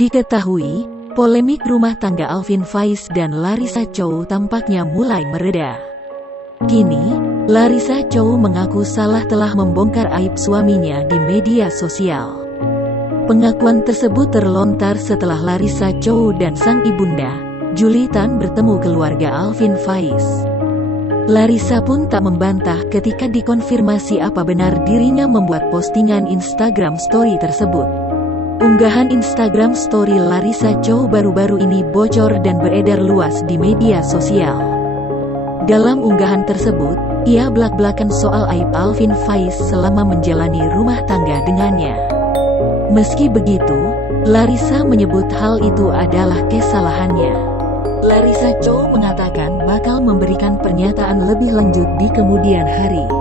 Diketahui, polemik rumah tangga Alvin Faiz dan Larissa Chow tampaknya mulai mereda. Kini, Larissa Chow mengaku salah telah membongkar aib suaminya di media sosial. Pengakuan tersebut terlontar setelah Larissa Chow dan sang ibunda, Julie Tan, bertemu keluarga Alvin Faiz. Larissa pun tak membantah ketika dikonfirmasi apa benar dirinya membuat postingan Instagram Story tersebut. Unggahan Instagram Story Larissa Chow baru-baru ini bocor dan beredar luas di media sosial. Dalam unggahan tersebut, ia belak-belakan soal aib Alvin Faiz selama menjalani rumah tangga dengannya. Meski begitu, Larissa menyebut hal itu adalah kesalahannya. Larissa Chow mengatakan bakal memberikan pernyataan lebih lanjut di kemudian hari.